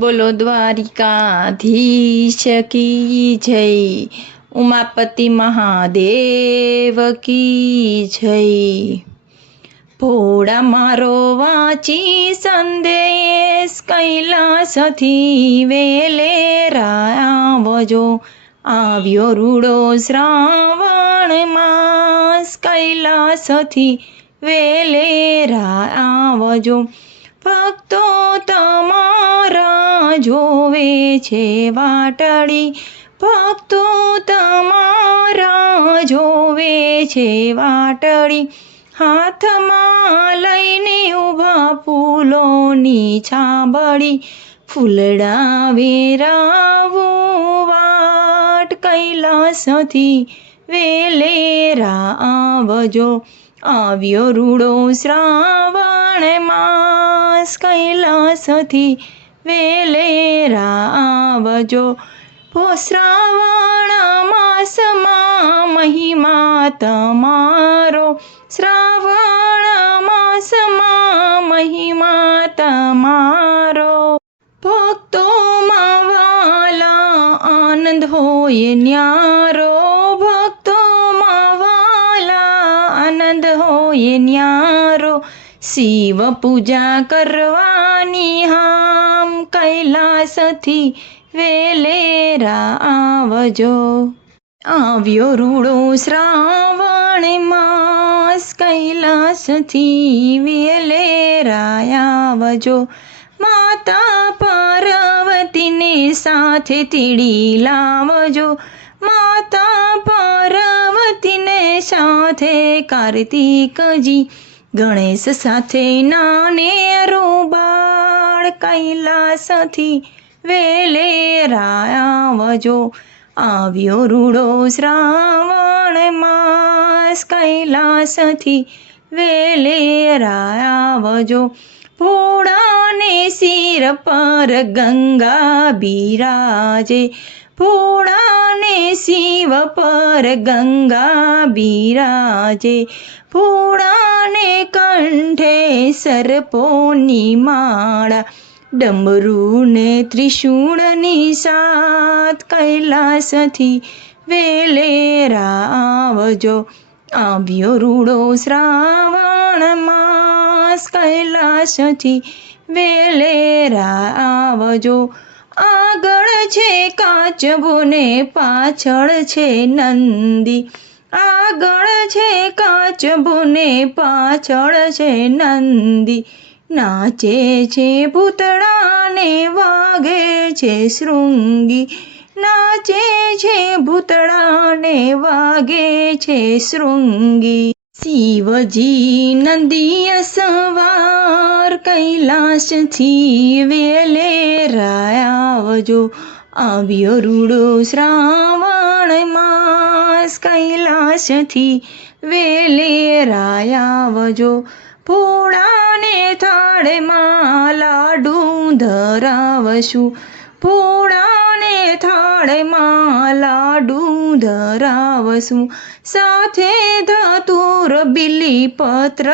બોલો દ્વારિકાધીશ કી જય, ઉમાપતિ મહાદેવ કી જય। ભોળા મારો વાંચી સંદેશ કૈલાસથી વેલેરા આવજો, આવ્યો રૂડો શ્રાવણ માસ કૈલાસથી વેલેરા આવજો। ભક્તો તમારા જોવે છે વાટડી, ભક્તો તમારા જોવે છે વાટડી, હાથમાં લઈને ઊભા ફૂલોની છાબડી, ફૂલડા વેરાવું વાટ કૈલાસથી વેલેરા આવજો, આવ્યો રૂડો શ્રાવણ માસ કૈલાસથી વેલેરા આવજો। શ્રાવણ માસમાં મહિમા તમારો, શ્રાવણ માસમાં મહિમા તમારો, ભક્તોમાં વાલા આનંદ હોય ન્યારો, ભક્તોમાં વાલા આનંદ હોય ન્યારો, શિવ પૂજા કરવાની હામ કૈલાસથી વેલેરા આવજો, આવ્યો રૂડો શ્રાવણ માસ કૈલાસથી વેલેરા આવજો। માતા પાર્વતીને સાથે તીડી લાવજો, માતા પાર્વતીને સાથે કાર્તિકજી, ગણેશ સાથે નાનેરું બાળ કૈલાસથી વેલેરા આવજો, આવ્યો રૂડો શ્રાવણ માસ કૈલાસથી વેલેરા આવજો। ભોળાને શિર પર ગંગા બિરાજે, ભોળાને શિવ પર ગંગા બિરાજે, ભોળાને કંઠે સર્પોની માળા, ડમરૂને ત્રિશૂળની સાથ કૈલાસથી વેલેરા આવજો, આવ્યો રૂડો શ્રાવણ માસ કૈલાસથી વેલેરા આવજો। આગળ છે કાચબો ને પાછળ છે નંદી, આગળ છે કાચબો ને પાછળ છે નંદી, નાચે છે ભૂતળા ને વાગે છે શૃંગી, નાચે છે ભૂતળા ને વાગે છે શૃંગી। શિવજી નંદીય સવાર કૈલાસથી વેલેરા આવજો, આવ્યો રૂડો શ્રાવણ માસ કૈલાસથી વેલેરા આવજો। ભોળાને થાળમાં લાડુ ધરાવશું, ભોળાને થાળમાં લાડુ ધરાવશું, સાથે ધતુર બીલી પત્ર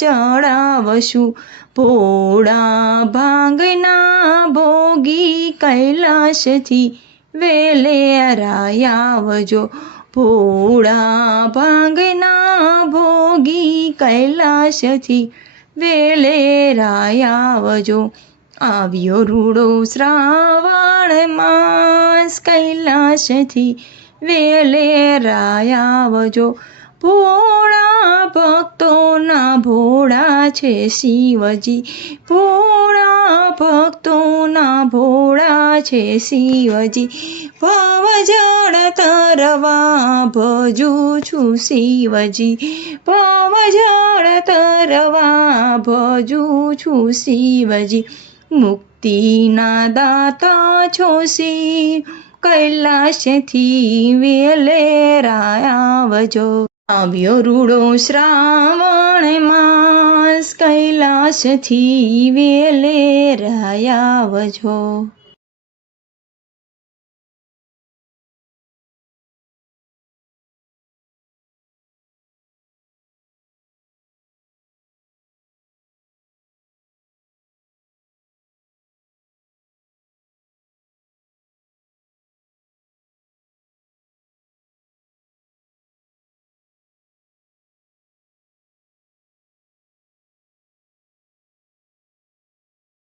ચડાવશું, ભોળા ભાંગના ભોગી કૈલાસથી વેલેરા આવજો, ભોળા ભાંગના ભોગી કૈલાસથી વેલેરા આવજો, આવ્યો રૂડો શ્રાવણ માસ કૈલાસથી વેલેરા આવજો। ભોળા ભક્તોના ભોળા છે શિવજી, ભોળા ભક્તોના ભોળા છે શિવજી, ભવજળ તરવા ભજું છું શિવજી, ભવજળ તરવા ભજું છું શિવજી, મુક્તિના દાતા છો શિવ કૈલાસથી વેલેરા આવજો, આવ્યો રૂડો શ્રાવણ માસ કૈલાસથી વેલેરા આવજો।